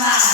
まし。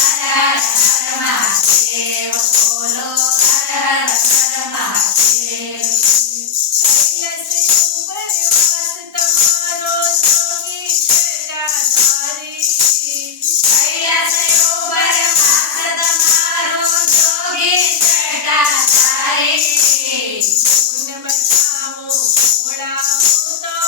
Hola,